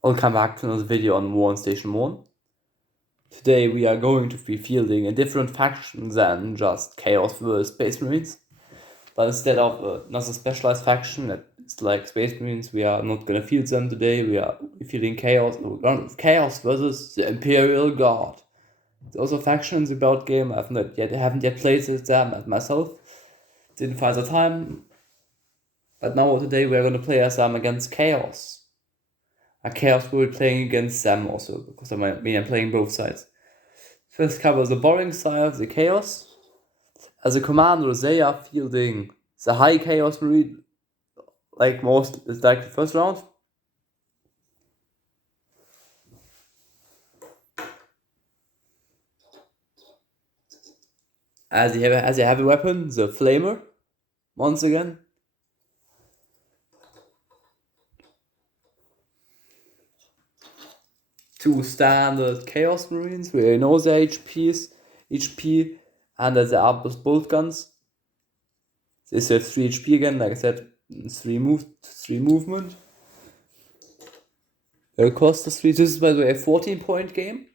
Welcome back to another video on War Station 1. Today we are going to be fielding a different faction than just Chaos vs Space Marines. But instead of another specialized faction that's like Space Marines, we are not going to field them today. We are fielding Chaos versus the Imperial Guard. There's also factions about game. I haven't yet played them myself. Didn't find the time. But now today we are going to play as them against Chaos. Chaos will be playing against them also, because I'm playing both sides. First covers the boring side of the Chaos. As a commander, they are fielding the high Chaos Marine, like the first round. As they have a weapon, the Flamer, once again. Two standard Chaos Marines, we know their HP, and they are bolt guns. This is 3 HP again, like I said, 3 movement. Cost us 3. This is, by the way, a 14-point game.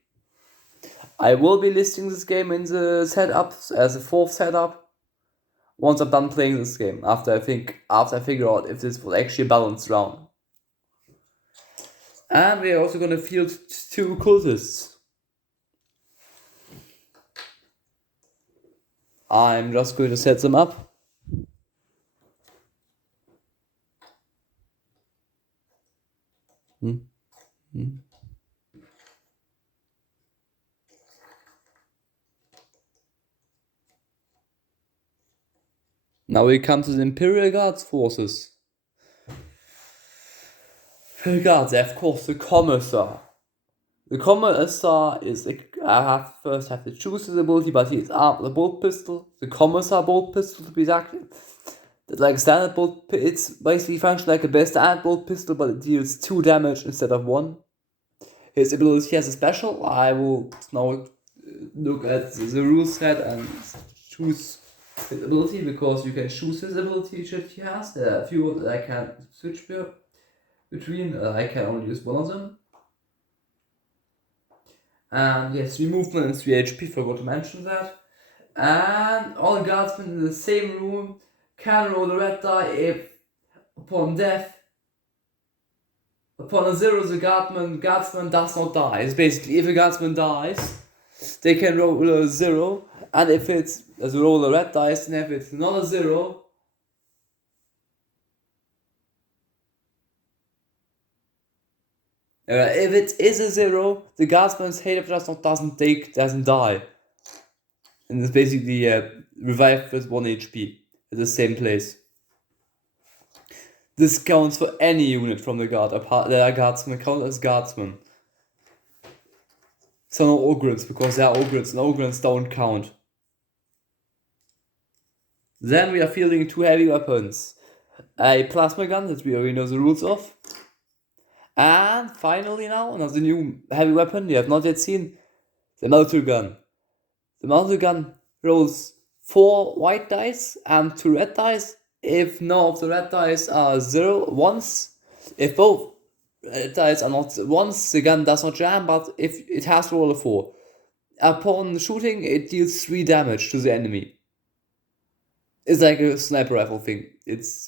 I will be listing this game in the setup as a 4th setup once I'm done playing this game, after I figure out if this was actually a balanced round. And we are also going to field 2 cultists. I'm just going to set them up. Now we come to the Imperial Guards forces. Imperial Guards, of course, the Commissar. The Commissar is I first have to choose his ability, but he is armed with a bolt pistol. The Commissar bolt pistol, to be exact. It's like a standard bolt. It's basically functions like a best standard bolt pistol, but it deals 2 damage instead of 1. His ability has a special. I will now look at the rule set and choose his ability, because you can choose his ability that he has. There are a few that I can switch between. I can only use one of them. And yes, 3 movement and 3 HP, forgot to mention that. And all guardsmen in the same room can roll a red die if, upon death, upon a 0, the guardsman does not die. It's basically, if a guardsman dies, they can roll a 0, and if it's as a roll a red dice, and if it's not a 0, if it is a 0, the guardsman's hate doesn't die. And it's basically revived with 1 HP at the same place. This counts for any unit from the guard. There are guardsmen, count as guardsmen. So no Ogryns, because they are Ogryns, and Ogryns don't count. Then we are fielding 2 heavy weapons. A plasma gun that we already know the rules of. And finally now, another new heavy weapon you have not yet seen, the melter gun. The melter gun rolls 4 white dice and 2 red dice. If none of the red dice are 0 once, if both red dice are not once, the gun does not jam, but if it has to roll a 4. Upon shooting, it deals 3 damage to the enemy. It's like a sniper rifle thing.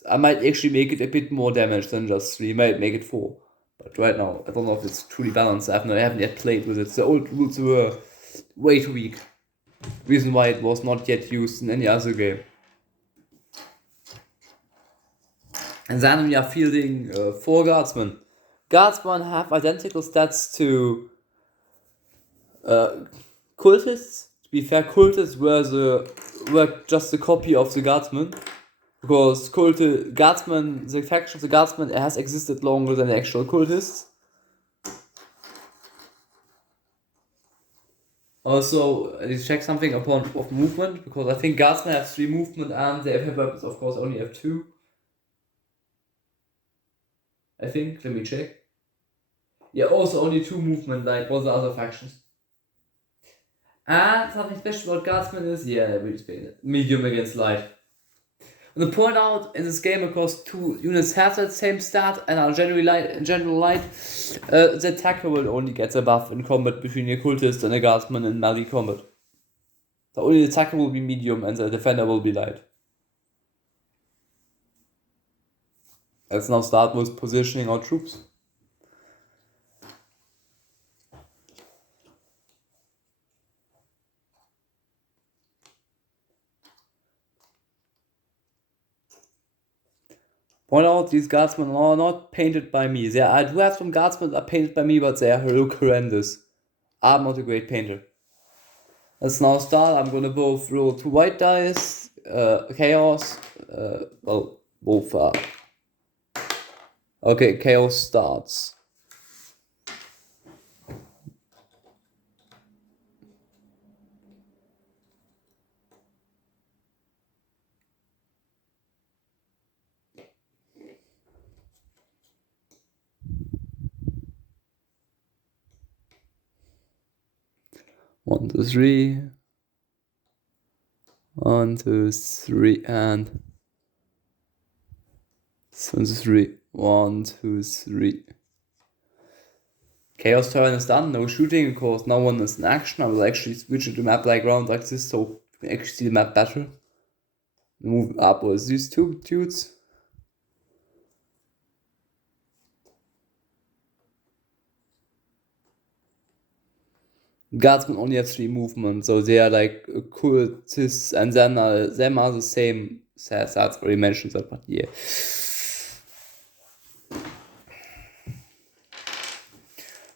I might actually make it a bit more damage than just 3, might make it 4. But right now, I don't know if it's truly balanced. I haven't yet played with it. The old rules were way too weak. Reason why it was not yet used in any other game. And then we are fielding 4 guardsmen. Guardsmen have identical stats to cultists. To be fair, cultists were just a copy of the guardsmen. Because the faction of the guardsmen has existed longer than the actual cultists. Also, I need to check something of movement, because I think guardsmen have 3 movement and the heavy weapons, of course, only have 2. I think, let me check. Yeah, also only 2 movement, like all the other factions. And something special about guardsmen is, yeah, I will explain it. Medium against light. And the point out in this game, of course, 2 units have that same stat and are generally light. The attacker will only get a buff in combat between a cultist and a guardsman in melee combat. The only attacker will be medium and the defender will be light. Let's now start with positioning our troops. Point out, these guardsmen are not painted by me. I do have some guardsmen that are painted by me, but they look horrendous. I'm not a great painter. Let's now start. I'm gonna both roll 2 white dice, chaos, well, both are. Okay, chaos starts. One, two, three. 1, 2, 3, and 3. 1, 2, 3. Chaos turn is done. No shooting, of course. No one is in action. I will actually switch to map like round like this, so you can actually see the map better. Move up with these 2 dudes. Guardsmen only have 3 movements, so they are like cultists, and then them are the same stats. I already mentioned that, but yeah.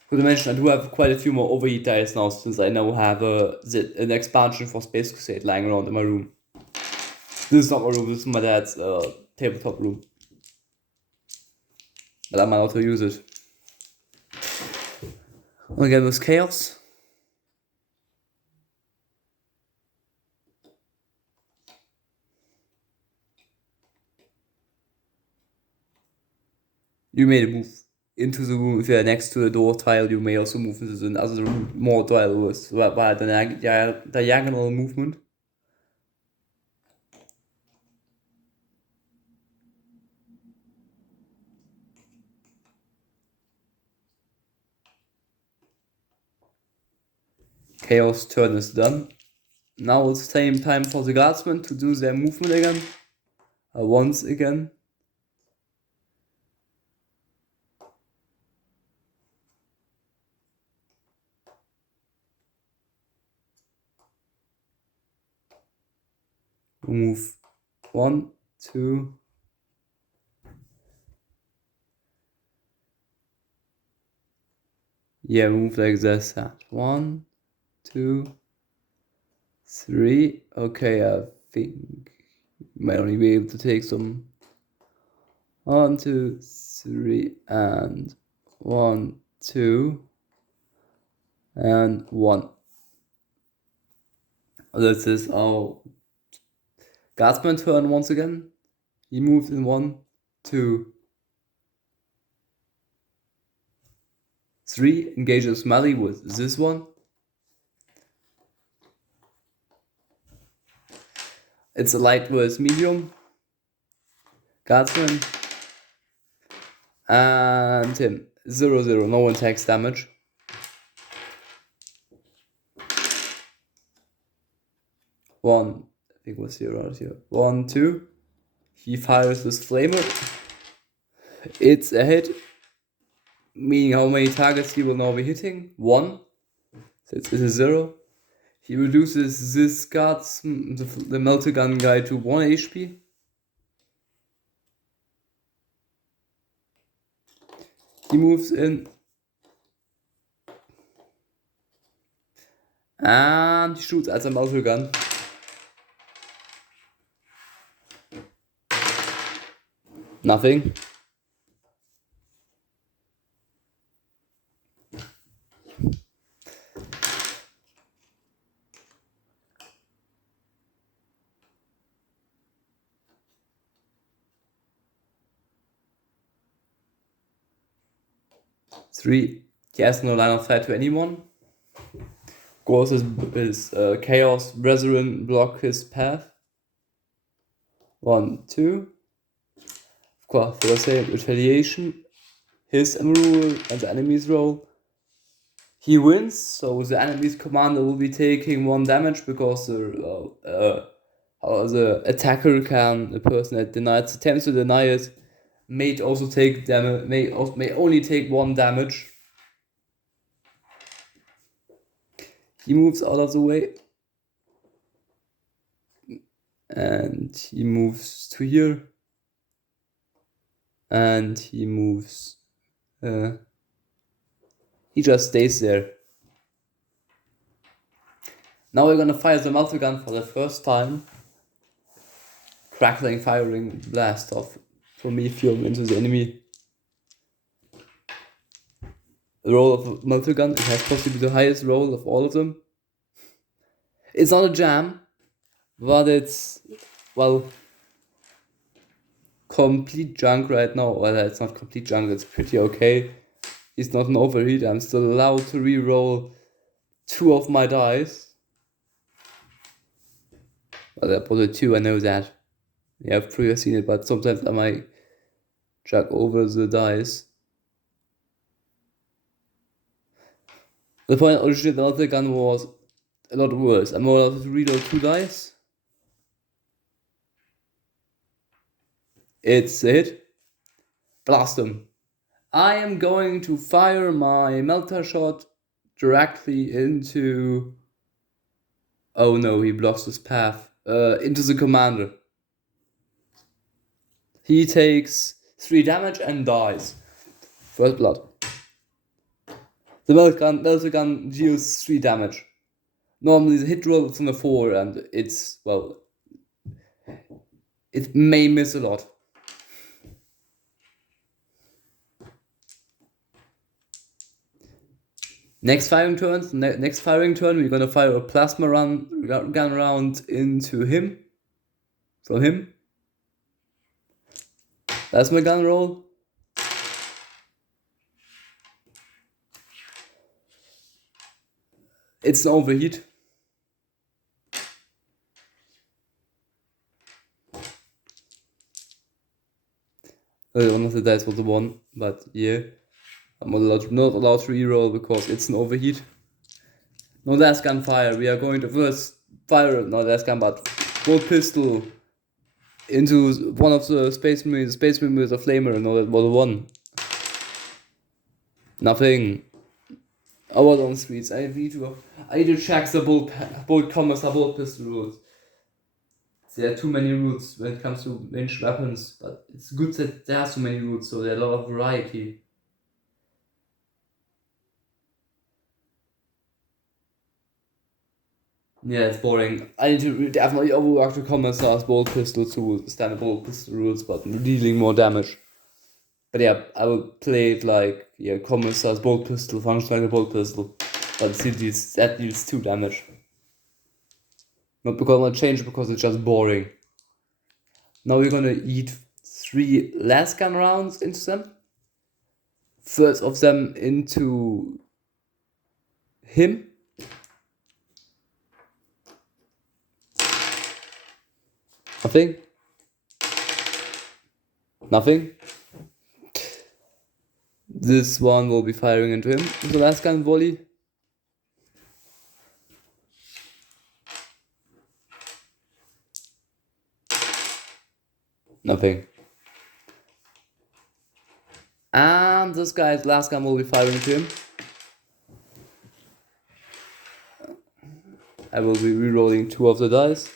Could I mention, I do have quite a few more overheat dice now, since I now have an expansion for Space Crusade lying around in my room. This is not my room, this is my dad's tabletop room. But I might also use it. And again with chaos. You may move into the room if you're next to the door tile. You may also move into the other room more tile with the diagonal movement. Chaos turn is done. Now it's time for the guardsmen to do their movement again. Once again. Move 1, 2. Yeah, move like this. 1, 2, 3. Okay, I think you might only be able to take some. 1, 2, 3, and 1, 2, and 1. This is our guardsman turn once again. He moves in 1, 2, 3. Engages melee with this one. It's a light with medium. Guardsman. And him. 0, 0. No one takes damage. One, I think it was 0 out here. 1, 2. He fires this flamer. It's a hit. Meaning how many targets he will now be hitting? 1. So it's a 0. He reduces this guardsman, the melter gun guy, to 1 HP. He moves in. And he shoots at the melter gun. Nothing. Three. He has no line of sight to anyone. Of course, his Chaos Brethren block his path. 1, 2. Of course, for the same retaliation, his rule and the enemy's roll. He wins, so the enemy's commander will be taking 1 damage because the attacker the person that attempts to deny it, may also take damage, may only take 1 damage. He moves out of the way. And he moves to here. And he moves. He just stays there. Now we're gonna fire the multi-gun for the first time. Crackling, firing blast of promethium into the enemy. The roll of a multi-gun, it has possibly the highest roll of all of them. It's not a jam, but it's, well, complete junk right now. Well, it's not complete junk, it's pretty okay. He's not an overheat, I'm still allowed to re-roll 2 of my dice. Well, I put a 2, I know that. Yeah, I've previously seen it, but sometimes I might jack over the dice. The point originally the other gun was a lot worse. I'm more allowed to reload 2 dice. It's a hit. Blast him. I am going to fire my melter shot directly into... Oh no, he blocks his path. Into the commander. He takes 3 damage and dies. First blood. The melter gun deals 3 damage. Normally the hit roll is on a 4 and it's, well, it may miss a lot. Next firing turn, we're gonna fire a plasma gun round into him. From him. Plasma gun roll. It's an overheat. One of the dice was a 1, but yeah. I'm not allowed to reroll because it's an overheat. No last gun fire. We are going to first fire, not last gun, but bolt pistol into one of the space marines with a flamer, and that was a 1. Nothing. I was on streets. I need to check the bolt commas or bolt pistol rules. There are too many rules when it comes to ranged weapons, but it's good that there are so many rules, so there are a lot of variety. Yeah, it's boring. I need to definitely overwork the commissar's bolt pistol to standard bolt pistol rules, but dealing more damage. But yeah, I will play it like, yeah, commissar's bolt pistol functions like a bolt pistol, but that deals 2 damage. Not because I change, because it's just boring. Now we're gonna eat 3 last gun rounds into them. First of them into him. Nothing. Nothing. This one will be firing into him with the last gun volley. Nothing. And this guy's last gun will be firing into him. I will be re-rolling 2 of the dice.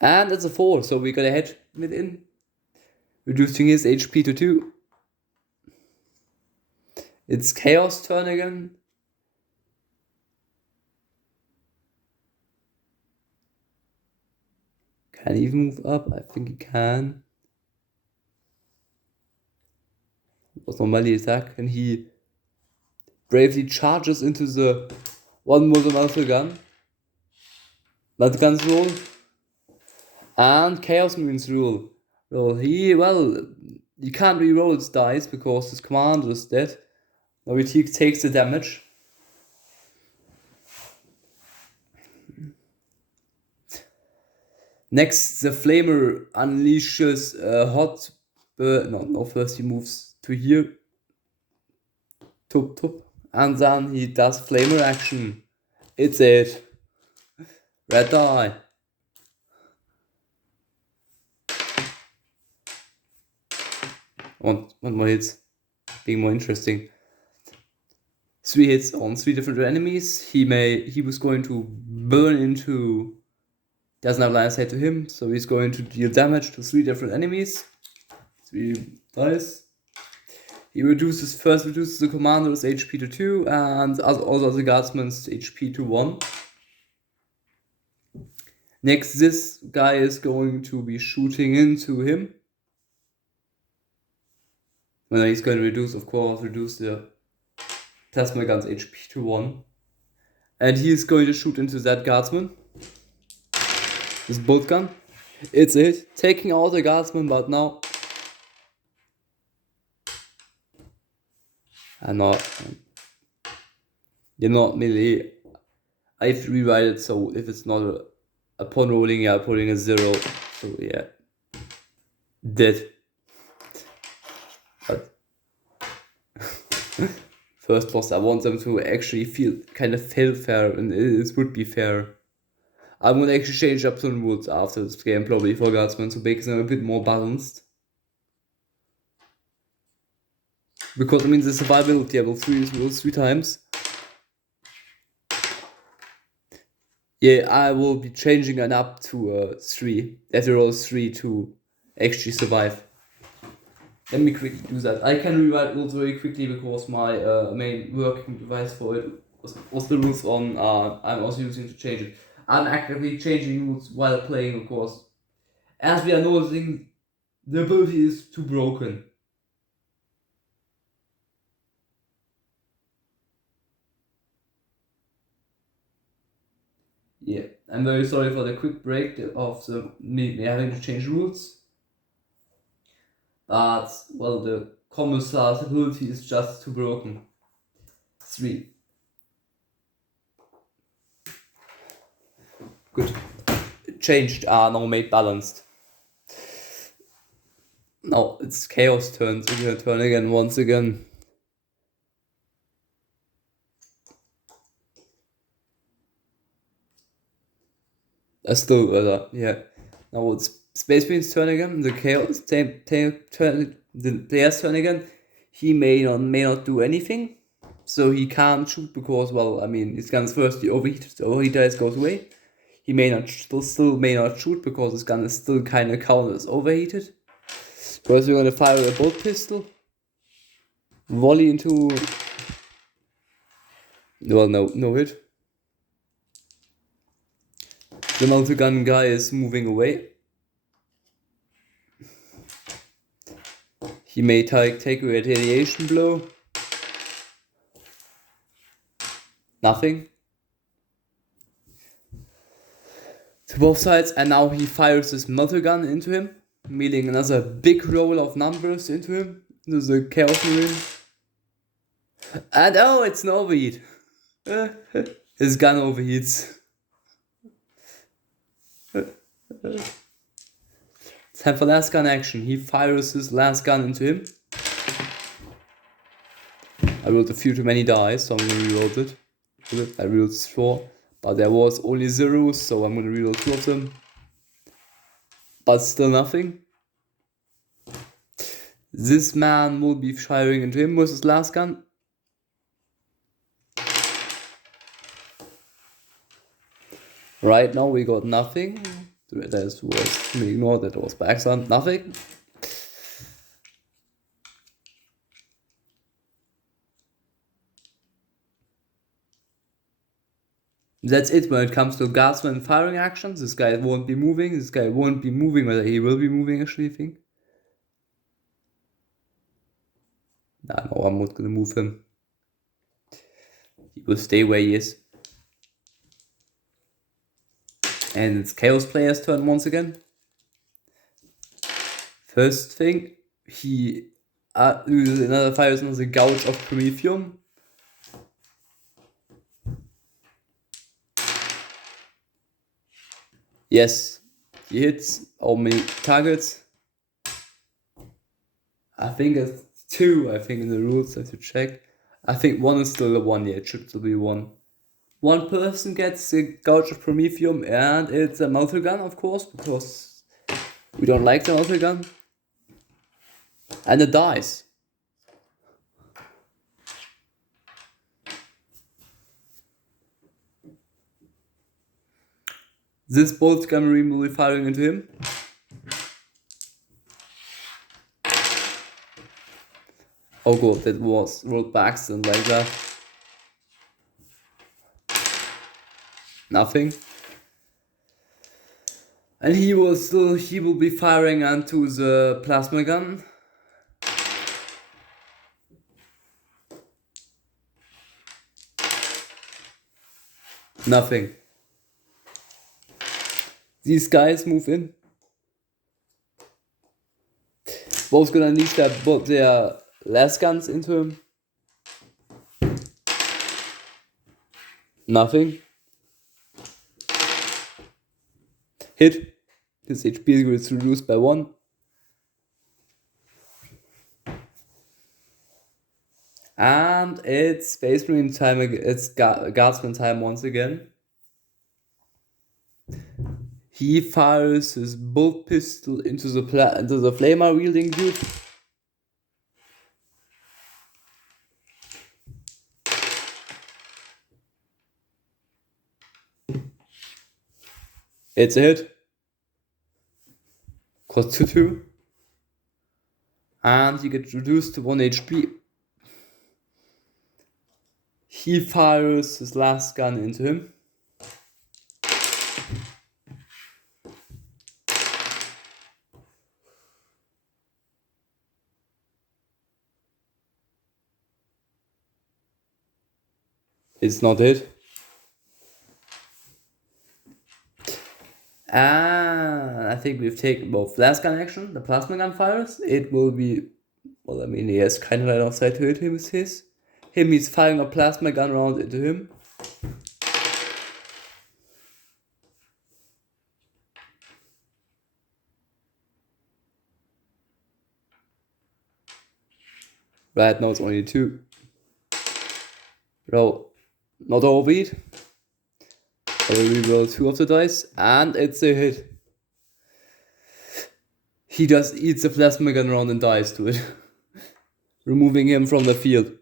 And it's a 4, so we got a hit within. Reducing his HP to 2. It's Chaos turn again. Can he even move up? I think he can. Was normally attack, and he bravely charges into the one with the multi gun. Multi guns roll. And Chaos Moon's roll. He can't re-roll his dice because his commander is dead. Now he takes the damage. Next, the flamer unleashes a hot no, first he moves to here. Tup tup. And then he does flamer action. It's it. Red die. One more hits. Being more interesting. 3 hits on 3 different enemies. He was going to burn into. Doesn't have line of sight to him, so he's going to deal damage to 3 different enemies. 3 dice. He reduces the commander's HP to 2 and all other guardsmen's HP to 1. Next, this guy is going to be shooting into him. Well, he's going to reduce the plasma gun's HP to 1. And he's going to shoot into that guardsman. This bolt gun. It's it. Taking out the guardsman, but now. You're not melee. I've rewrite it so if it's not upon rolling, yeah, putting a 0. So yeah. Dead. But first loss, I want them to actually feel fair, and it would be fair. I'm gonna actually change up some rules after this game, probably for guardsmen, to make them a bit more balanced. Because I mean the survivability level 3 is rolled 3 times. Yeah, I will be changing it up to 3. That rolls 3 to actually survive. Let me quickly do that. I can rewrite rules very quickly because my main working device for it was the rules on I'm also using to change it. I'm actively changing rules while playing, of course. As we are noticing, the ability is too broken. Yeah, I'm very sorry for the quick break of me having to change rules. But, well, the commissar's ability is just too broken. 3. Good. Changed, now made balanced. Now it's Chaos turn, so we're gonna turn again once again. Yeah. Now it's Space Marines turn again. The Chaos turn. The player's turn again. He may not do anything, so he can't shoot because, well, I mean, his gun's first the overheat dice goes away. He still may not shoot because his gun is still kind of counted as overheated. First, we're gonna fire a bolt pistol. Volley into. Well, no hit. The multi-gun guy is moving away. He may take a retaliation blow. Nothing. To both sides, and now he fires his multi-gun into him, meaning another big roll of numbers into him. This is a Chaos Marine. And oh, it's an overheat. His gun overheats. Time for last gun action. He fires his last gun into him. I rolled a few too many dice, so I'm gonna reload it. I reloaded 4, but there was only 0, so I'm gonna reload 2 of them. But still nothing. This man will be firing into him with his last gun. Right now we got nothing. That was ignored, that was by accident, nothing. That's it when it comes to guardsman firing actions. This guy won't be moving. Whether he will be moving, actually, I think. No, I'm not gonna move him. He will stay where he is. And it's Chaos player's turn once again. First thing, he fires another gouge of Promethium. Yes, He hits how many targets? I think it's 2, I think in the rules, I have to check. I think 1 is still a 1, yeah, it should still be 1. One person gets a Gouge of Promethium, and it's a melter gun, of course, because we don't like the melter gun. And it dies. This bolt gun will be firing into him. Oh god, that was rolled by accident like that. Nothing. And he will be firing onto the plasma gun. Nothing. These guys move in. Both gonna unleash their last guns into him. Nothing. Hit. His HP is reduced by 1. And it's Space Marine time. It's Guardsman time once again. He fires his bolt pistol into the flamer wielding dude. It's a hit. Cost 2/2. And he gets reduced to 1 HP. He fires his last gun into him. It's not hit. And I think we've taken both last gun action. The plasma gun fires. It will be, well, I mean, he has kind of line of sight to hit him. He's firing a plasma gun round into him. Right now it's only 2. No, not overbeat. I will reroll 2 of the dice, and it's a hit. He just eats the plasma gun round and dies to it, removing him from the field.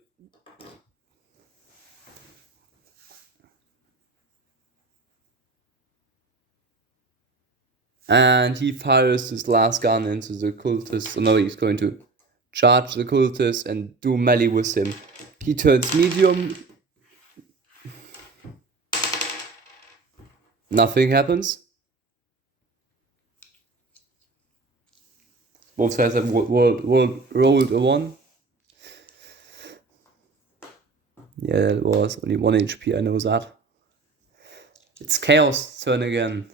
And he fires his last gun into the cultist. So now he's going to charge the cultist and do melee with him. He turns medium. Nothing happens. Both sides have rolled a 1. Yeah, that was only 1 HP, I know that. It's Chaos' turn again.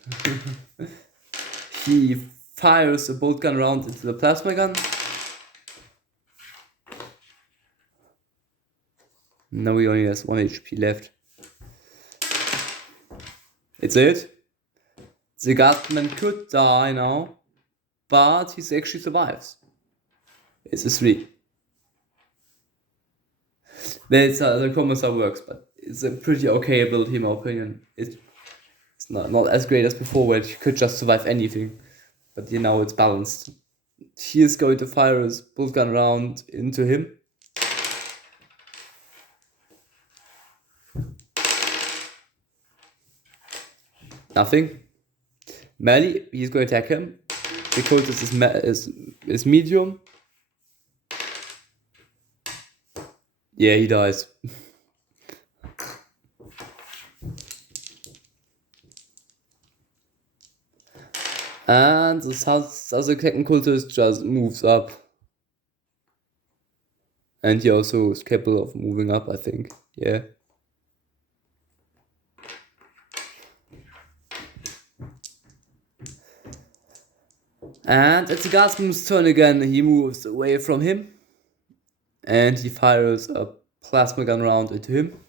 He fires a bolt gun round into the plasma gun. Now he only has 1 HP left. It's it. The guardsman could die now, but he actually survives. It's a 3. That's how the commissar works, but it's a pretty okay ability in my opinion. It's not as great as before, where you could just survive anything, but you know, it's balanced. He is going to fire his bolt gun round into him. Nothing. Melee, he's going to attack him. Because this is medium. Yeah, he dies. And the second cultist just moves up. And he also is capable of moving up, I think. Yeah. And it's the guardsman's turn again. He moves away from him. And he fires a plasma gun round into him.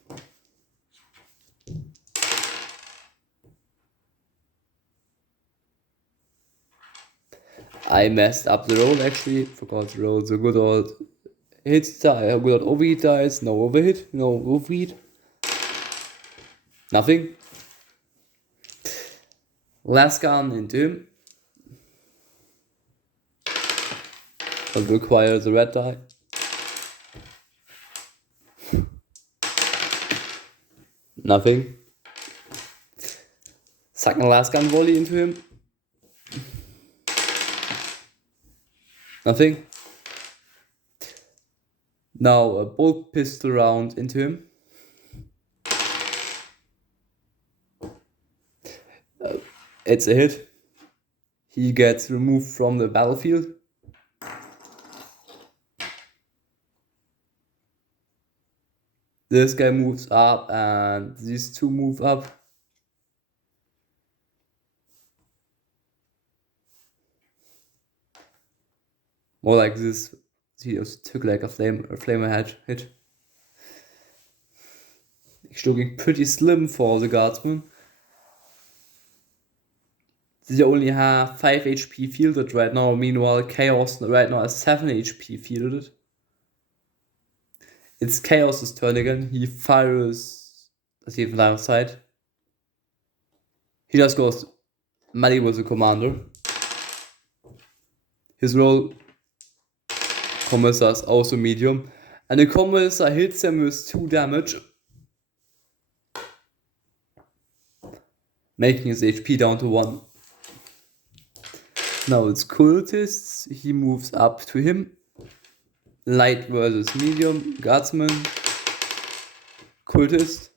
I messed up the roll actually, forgot to roll the good old hit die, good old overheat dice, no overhit, no overheat. Nothing. Last gun into him. But require the red die. Nothing. Second last gun volley into him. Nothing. Now a bolt pistol round into him. It's a hit. He gets removed from the battlefield. This guy moves up and these two move up. More like this. He also took like a flamer head hit. He's looking pretty slim for the guardsman. They only have 5 HP fielded right now, meanwhile Chaos right now has 7 HP fielded. It's Chaos's turn again. He fires. Does he have an outside? He just goes melee with the commander. His roll Commissar is also medium. And the Commissar hits him with 2 damage. Making his HP down to 1. Now it's cultists. He moves up to him. Light versus medium. Guardsman. Cultist.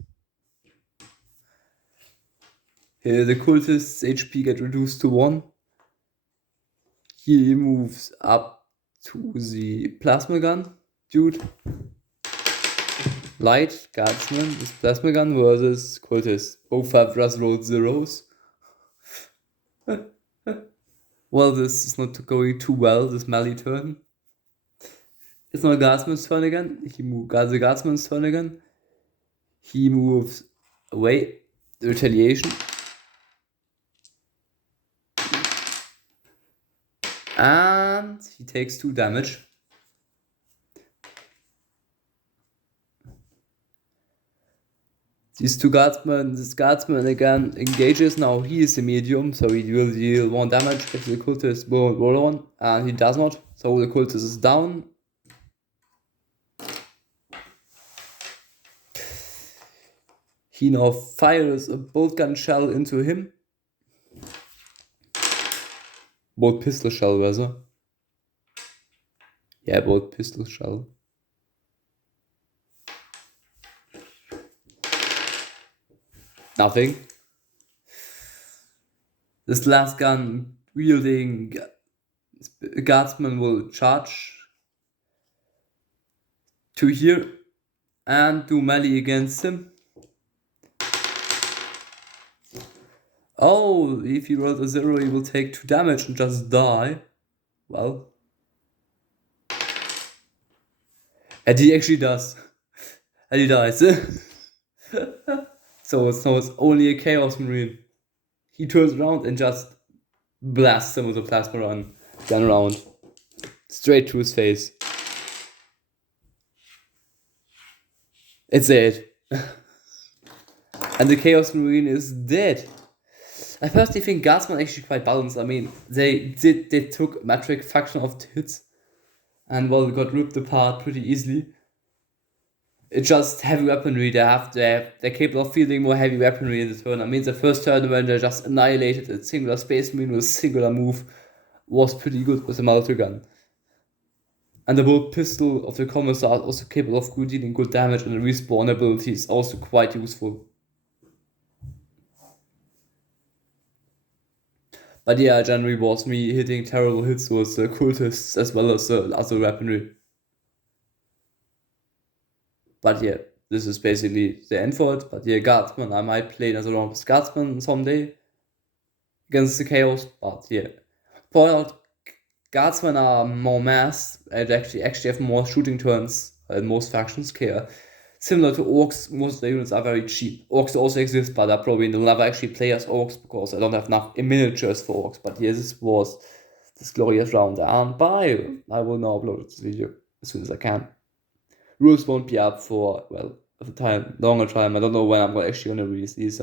Here the cultist's HP get reduced to 1. He moves up to the plasma gun dude. Light guardsman is plasma gun versus cultist. Both have just rolled zeros. Well, this is not going too well, this melee turn. It's not guardsman's turn again. The guardsman's turn again. He moves away. The retaliation. And he takes 2 damage. This guardsman again engages. Now he is a medium, so he will deal 1 damage if the cultist won't roll on, and he does not, so the cultist is down. He now fires a bolt gun shell into him. Bolt pistol shell, rather. Yeah, bolt pistol shell. Nothing. This last gun wielding guardsman will charge to here and do melee against him. Oh, if he rolls a 0, he will take 2 damage and just die. Well. And he actually does. And he dies. So it's only a Chaos Marine. He turns around and just blasts him with a plasma gun around. Straight to his face. It's dead. And the Chaos Marine is dead. I personally think Guardsman actually quite balanced. I mean, they took metric faction of hits and well, got ripped apart pretty easily. It's just heavy weaponry. They're capable of fielding more heavy weaponry in the turn. I mean, the first turn when they just annihilated a singular space marine with a singular move was pretty good with a multi-gun. And the bolt pistol of the Commissar is also capable of dealing good damage, and the respawn ability is also quite useful. But yeah, generally was me hitting terrible hits with the cultists as well as the other weaponry. But yeah, this is basically the end for it. But yeah, Guardsman, I might play another round with Guardsman someday against the Chaos. But yeah, point out, Guardsmen are more massed and actually have more shooting turns than most factions care. Similar to Orcs, most of the units are very cheap. Orcs also exist, but I probably will never actually play as Orcs because I don't have enough miniatures for Orcs. But yeah, this was this glorious round. And bye. I will now upload this video as soon as I can. Rules won't be up for, well, longer time. I don't know when I'm actually gonna release these.